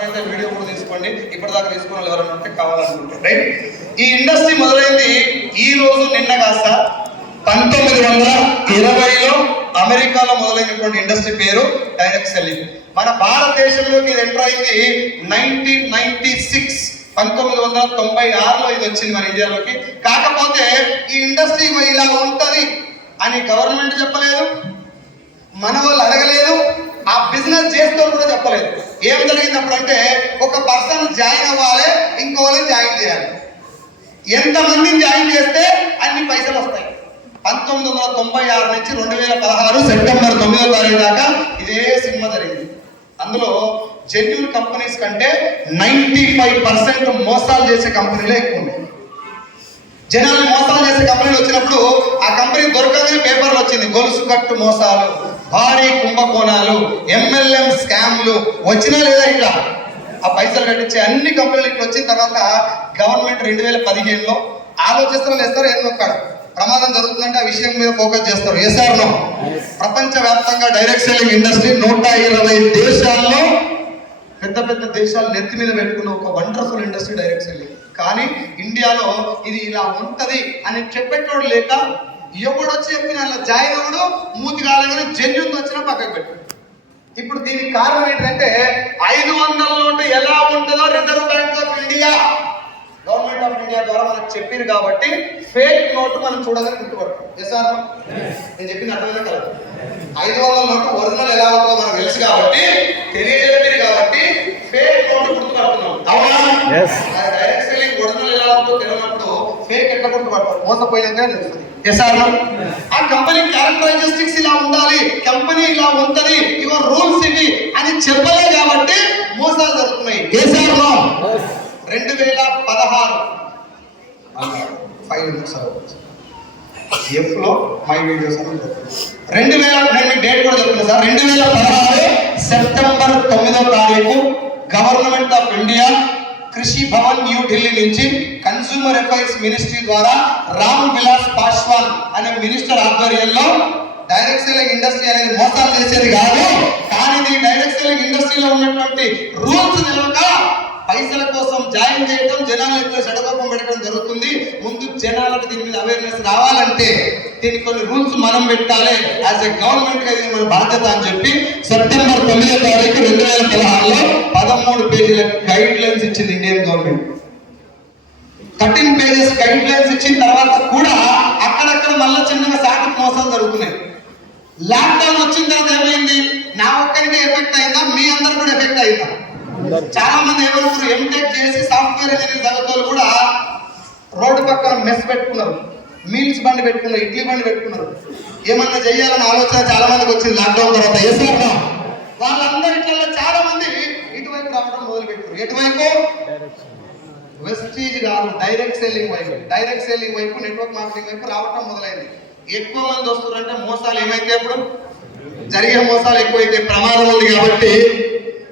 Video కూడా తీసుకోండి, ఇప్పటిదాకా తీసుకున్న వాళ్ళు ఎవరైనా ఉంటే కావాలనుకుంటే రైట్. ఈ ఇండస్ట్రీ మొదలైంది ఈ రోజు నిన్న కాస్త 1920లో అమెరికాలో మొదలైనటువంటి ఇండస్ట్రీ పేరు డైరెక్ట్ సెల్లింగ్. మన భారతదేశంలోకి ఇది ఎంటర్ అయింది 1996, 1996లో ఇది వచ్చింది మన ఇండియాలోకి. కాకపోతే ఈ ఇండస్ట్రీ ఇలా ఉంటది అని గవర్నమెంట్ చెప్పలేదు, మన వాళ్ళు అడగలేదు, ఆ బిజినెస్ చేస్తూ కూడా చెప్పలేదు. ఏం జరిగింది అప్పుడంటే ఒక పర్సన్ జాయిన్ అవ్వాలి, ఇంకో వాళ్ళని జాయిన్ చేయాలి. ఎంతమందిని జాయిన్ చేస్తే అన్ని పైసలు వస్తాయి. 1996 నుంచి 2016 సెప్టెంబర్ 9వ తారీఖు దాకా ఇదే సినిమా జరిగింది. అందులో జెన్యూన్ కంపెనీస్ కంటే 95% మోసాలు చేసే కంపెనీలే ఎక్కువ ఉన్నాయి. జనాలు మోసాలు చేసే కంపెనీలు వచ్చినప్పుడు ఆ కంపెనీ దొరకగానే పేపర్లు వచ్చింది, గొలుసు కట్టు మోసాలు, భారీ కుంభకోణాలు, MLM స్కామ్లు వచ్చినా లేదా ఇట్లా ఆ పైసలు కట్టించే అన్ని కంపెనీలు ఇట్లా వచ్చిన తర్వాత గవర్నమెంట్ 2015లో ఆలోచిస్తారు వేస్తారు, ఏదో ఒక ప్రమాదం జరుగుతుందంటే ఆ విషయం మీద ఫోకస్ చేస్తారు. ఎస్ఆర్నో ప్రపంచ వ్యాప్తంగా డైరెక్ట్ సెల్లింగ్ ఇండస్ట్రీ 120 దేశాల్లో పెద్ద పెద్ద దేశాలు నెత్తి మీద పెట్టుకున్న ఒక వండర్ఫుల్ ఇండస్ట్రీ డైరెక్ట్ సెల్లింగ్. కానీ ఇండియాలో ఇది ఇలా ఉంటది అని చెప్పేటోడు లేక ఎవడు వచ్చి చెప్పిన అలా జాయిన్ అవ్వడు, మూతి కాలగానే జెన్యూన్ వచ్చినా పక్కకు పెట్టు. ఇప్పుడు దీనికి కారణం ఏంటంటే 500 నోటు ఎలా ఉంటుందో reserve bank of India, government of India ద్వారా మనకు చెప్పారు కాబట్టి ఫేక్ నోటు మనం చూడగానే గుర్తుపడతాం. ఎస్ఆర్ నేను చెప్పింది అర్థమైనా కదా. 500 నోటు ఒరిజినల్ ఎలా ఉంటుందో మనకు తెలుసు కాబట్టి, తెలియజెప్పారు కాబట్టి ఫేక్ నోటు గుర్తుపడుతున్నాం. అవునా? డైరెక్ట్ సెల్లింగ్ ఒరిజినల్ ఎలా ఉంటుందో తెలియనప్పుడు ఫేక్ ఎట్లా గుర్తుపడతాం? మోసపోయినాక తెలుస్తుంది. ఆ కంపెనీ క్యారెక్టరైజెస్టిక్స్ ఇలా ఉండాలి, కంపెనీ ఇలా ఉంటది, యువర్ రూల్స్ ఇవి అని చెప్పలే కాబట్టి మోసాలు జరుగుతున్నాయి. 2016 ఎఫ్ లో మై వీడియోస్ అని 2000 డేట్ కూడా చెప్తున్నా సార్. 2016 సెప్టెంబర్ 9వ తారీఖు గవర్నమెంట్ ఆఫ్ ఇండియా కృషి భవన్ న్యూ ఢిల్లీ నుంచి కన్స్యూమర్ అఫైర్స్ మినిస్ట్రీ ద్వారా రామ్ విలాస్ పాస్వాన్ అనే మినిస్టర్ ఆధ్వర్యంలో డైరెక్ట్ సెల్లింగ్ ఇండస్ట్రీ అనేది మోసాలు చేసేది కాదు, కానీ ఈ డైరెక్ట్ సెల్లింగ్ ఇండస్ట్రీలో ఉన్నటువంటి రూల్స్ తెలియక పైసల కోసం జాయిన్ చేయడం, జనాలకు చెడగొప్పం పెట్టడం జరుగుతుంది. ముందు జనాలకు దీని మీద అవేర్నెస్ రావాలంటే దీనికి కొన్ని రూల్స్ మనం పెట్టాలి, యాజ్ ఎ గవర్నమెంట్ గా ఇది మన బాధ్యత అని చెప్పి సెప్టెంబర్ 9వ తారీఖు 2016లో 13 పేజీల గైడ్ లైన్స్ ఇచ్చింది Indian government. 13 pages guide lines ఇచ్చిన తర్వాత కూడా అక్కడక్కడ మళ్ళీ చిన్నగా శాఖ మోసాలు జరుగుతున్నాయి. లాక్డౌన్ వచ్చిన తర్వాత ఏమైంది? నా ఒక్కరికి ఎఫెక్ట్ అయిందా? మీ అందరు కూడా ఎఫెక్ట్ అయిందా? చాలా మంది ఏమనుకున్నారు, ఎంటెక్ చేసి సాఫ్ట్వేర్ ఇంజనీరింగ్ చదువుతారు కూడా రోడ్డు పక్కన మెస్ పెట్టుకున్నారు, మీల్స్ బండి పెట్టుకున్నారు, ఇడ్లీ బండి పెట్టుకున్నారు. ఏమన్నా చెయ్యాలని ఆలోచన చాలా మందికి వచ్చింది లాక్డౌన్ తర్వాత. ఎస్ఆర్నో వాళ్ళందరిలో చాలా మంది ఇటువైపు రావడం మొదలు పెట్టారు. ఎటువైపు? వెస్టీజ్ కాదు, డైరెక్ట్ సెల్లింగ్ వైపు. డైరెక్ట్ సెల్లింగ్ వైపు, నెట్వర్క్ మార్కెటింగ్ వైపు రావడం మొదలైంది. ఎక్కువ మంది వస్తున్నారంటే మోసాలు ఏమైతే ఇప్పుడు జరిగే మోసాలు ఎక్కువైతే ప్రమాదం ఉంది. కాబట్టి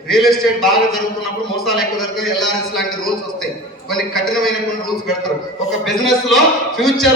రియల్ ఎస్టేట్ బాగా జరుగుతున్నప్పుడు మోసాలు ఎక్కువ జరుగుతాయి. LRS లాంటి రూల్స్ వస్తాయి, కొన్ని కఠినమైనటువంటి రూల్స్ పెడతారు. ఒక బిజినెస్ లో ఫ్యూచర్